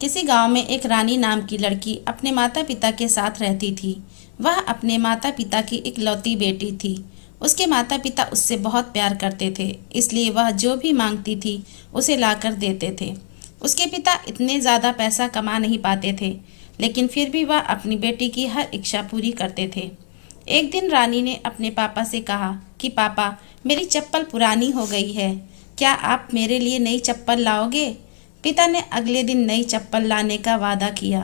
किसी गांव में एक रानी नाम की लड़की अपने माता पिता के साथ रहती थी। वह अपने माता पिता की इकलौती बेटी थी। उसके माता पिता उससे बहुत प्यार करते थे, इसलिए वह जो भी मांगती थी उसे लाकर देते थे। उसके पिता इतने ज़्यादा पैसा कमा नहीं पाते थे, लेकिन फिर भी वह अपनी बेटी की हर इच्छा पूरी करते थे। एक दिन रानी ने अपने पापा से कहा कि पापा, मेरी चप्पल पुरानी हो गई है, क्या आप मेरे लिए नई चप्पल लाओगे? पिता ने अगले दिन नई चप्पल लाने का वादा किया।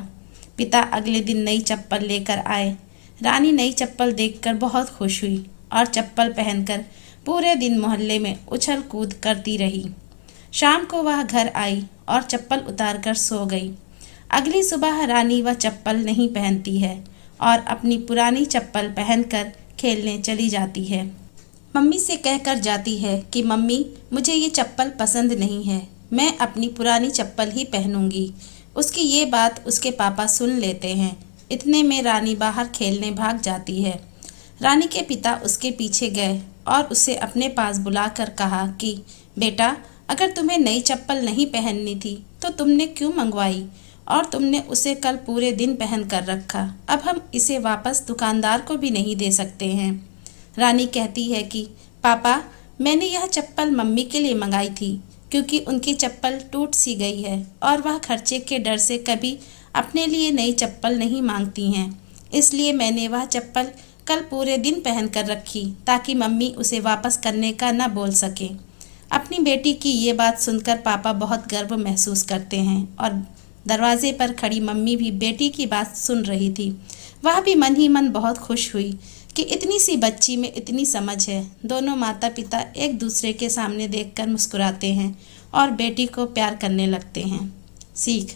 पिता अगले दिन नई चप्पल लेकर आए। रानी नई चप्पल देखकर बहुत खुश हुई और चप्पल पहनकर पूरे दिन मोहल्ले में उछल कूद करती रही। शाम को वह घर आई और चप्पल उतारकर सो गई। अगली सुबह रानी वह चप्पल नहीं पहनती है और अपनी पुरानी चप्पल पहनकर खेलने चली जाती है। मम्मी से कहकर जाती है कि मम्मी, मुझे ये चप्पल पसंद नहीं है, मैं अपनी पुरानी चप्पल ही पहनूंगी। उसकी ये बात उसके पापा सुन लेते हैं। इतने में रानी बाहर खेलने भाग जाती है। रानी के पिता उसके पीछे गए और उसे अपने पास बुलाकर कहा कि बेटा, अगर तुम्हें नई चप्पल नहीं पहननी थी तो तुमने क्यों मंगवाई, और तुमने उसे कल पूरे दिन पहन कर रखा। अब हम इसे वापस दुकानदार को भी नहीं दे सकते हैं। रानी कहती है कि पापा, मैंने यह चप्पल मम्मी के लिए मंगाई थी, क्योंकि उनकी चप्पल टूट सी गई है और वह खर्चे के डर से कभी अपने लिए नई चप्पल नहीं मांगती हैं। इसलिए मैंने वह चप्पल कल पूरे दिन पहन कर रखी ताकि मम्मी उसे वापस करने का न बोल सके। अपनी बेटी की ये बात सुनकर पापा बहुत गर्व महसूस करते हैं और दरवाजे पर खड़ी मम्मी भी बेटी की बात सुन रही थी। वह भी मन ही मन बहुत खुश हुई कि इतनी सी बच्ची में इतनी समझ है। दोनों माता पिता एक दूसरे के सामने देखकर मुस्कुराते हैं और बेटी को प्यार करने लगते हैं। सीख: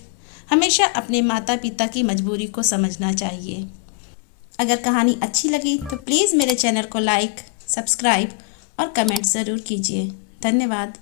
हमेशा अपने माता पिता की मजबूरी को समझना चाहिए। अगर कहानी अच्छी लगी तो प्लीज़ मेरे चैनल को लाइक, सब्सक्राइब और कमेंट ज़रूर कीजिए। धन्यवाद।